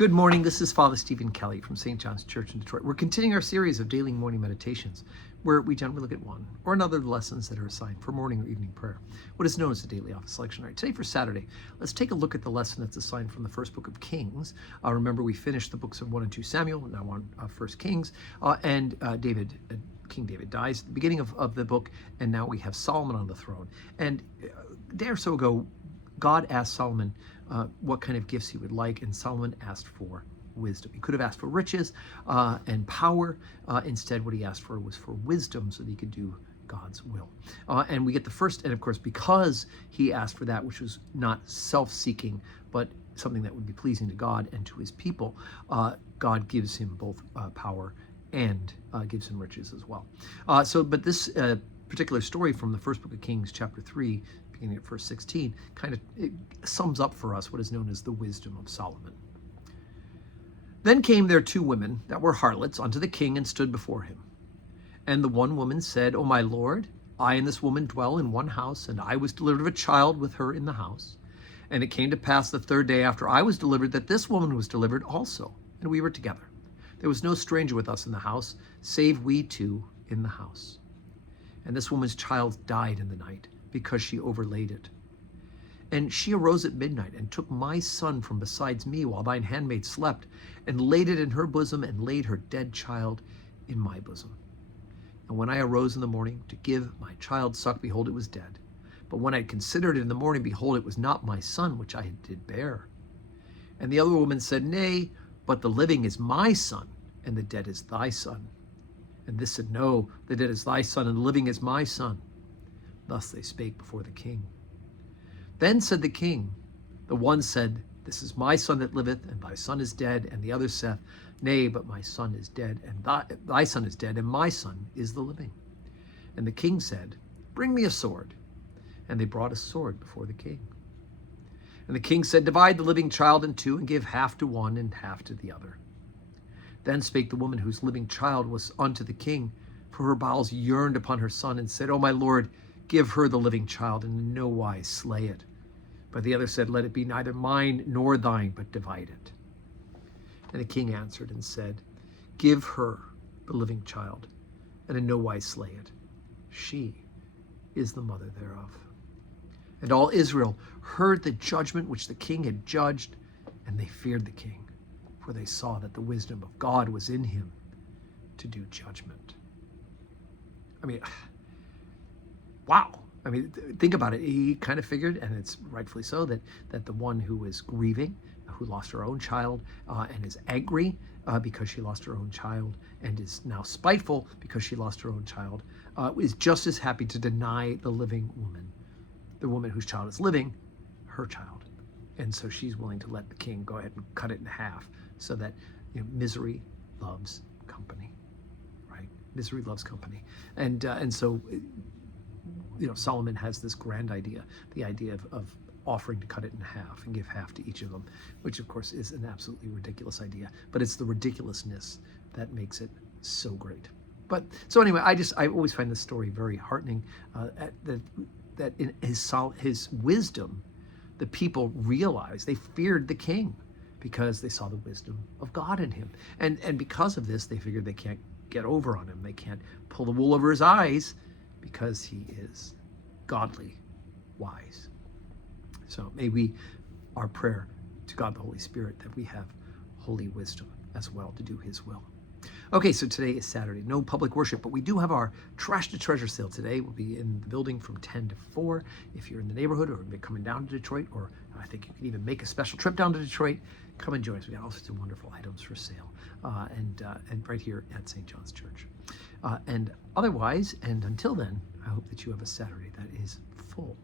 Good morning. This is Father Stephen Kelly from St. John's Church in Detroit. We're continuing our series of daily morning meditations where we generally look at one or another of the lessons that are assigned for morning or evening prayer, what is known as the daily office lectionary. Today for Saturday, let's take a look at the lesson that's assigned from the first book of Kings. Remember, we finished the books of 1 and 2 Samuel, now on 1 Kings, and King David dies at the beginning of the book, and now we have Solomon on the throne. And a day or so ago, God asked Solomon what kind of gifts he would like, and Solomon asked for wisdom. He could have asked for riches and power. Instead, what he asked for was for wisdom so that he could do God's will. And we get the first, and of course, because he asked for that, which was not self-seeking, but something that would be pleasing to God and to his people, God gives him both power and gives him riches as well. But this particular story from the first book of Kings, chapter 3, beginning at verse 16, it sums up for us what is known as the wisdom of Solomon. Then came there two women that were harlots unto the king and stood before him. And the one woman said, O my lord, I and this woman dwell in one house, and I was delivered of a child with her in the house. And it came to pass the third day after I was delivered that this woman was delivered also, and we were together. There was no stranger with us in the house, save we two in the house. And this woman's child died in the night, because she overlaid it. And she arose at midnight, and took my son from besides me, while thine handmaid slept, and laid it in her bosom, and laid her dead child in my bosom. And when I arose in the morning to give my child suck, behold, it was dead. But when I had considered it in the morning, behold, it was not my son which I did bear. And the other woman said, Nay, but the living is my son, and the dead is thy son. And this said, No, the dead is thy son, and the living is my son. Thus they spake before the king. Then said the king, the one said, This is my son that liveth, and thy son is dead. And the other saith, Nay, but my son is dead, and thy son is dead, and my son is the living. And the king said, Bring me a sword. And they brought a sword before the king. And the king said, Divide the living child in two, and give half to one and half to the other. Then spake the woman whose living child was unto the king, for her bowels yearned upon her son, and said, O my lord, give her the living child, and in no wise slay it. But the other said, Let it be neither mine nor thine, but divide it. And the king answered and said, Give her the living child, and in no wise slay it. She is the mother thereof. And all Israel heard the judgment which the king had judged, and they feared the king, for they saw that the wisdom of God was in him to do judgment. Wow. Think about it. He kind of figured, and it's rightfully so, that the one who is grieving, who lost her own child, and is angry because she lost her own child, and is now spiteful because she lost her own child, is just as happy to deny the living woman, the woman whose child is living, her child. And so she's willing to let the king go ahead and cut it in half so that misery loves company, right? Misery loves company. And so Solomon has this grand idea, the idea of offering to cut it in half and give half to each of them, which of course is an absolutely ridiculous idea, but it's the ridiculousness that makes it so great. But so anyway, I always find this story very heartening, that in his wisdom, the people realized, they feared the king because they saw the wisdom of God in him. And because of this, they figured they can't get over on him. They can't pull the wool over his eyes because he is godly, wise. So may our prayer to God the Holy Spirit, that we have holy wisdom as well to do his will. Okay, so today is Saturday. No public worship, but we do have our Trash to Treasure sale today. We'll be in the building from 10 to 4. If you're in the neighborhood or coming down to Detroit, or I think you can even make a special trip down to Detroit, come and join us. We got all sorts of wonderful items for sale, and right here at St. John's Church. And otherwise, and until then, I hope that you have a Saturday that is full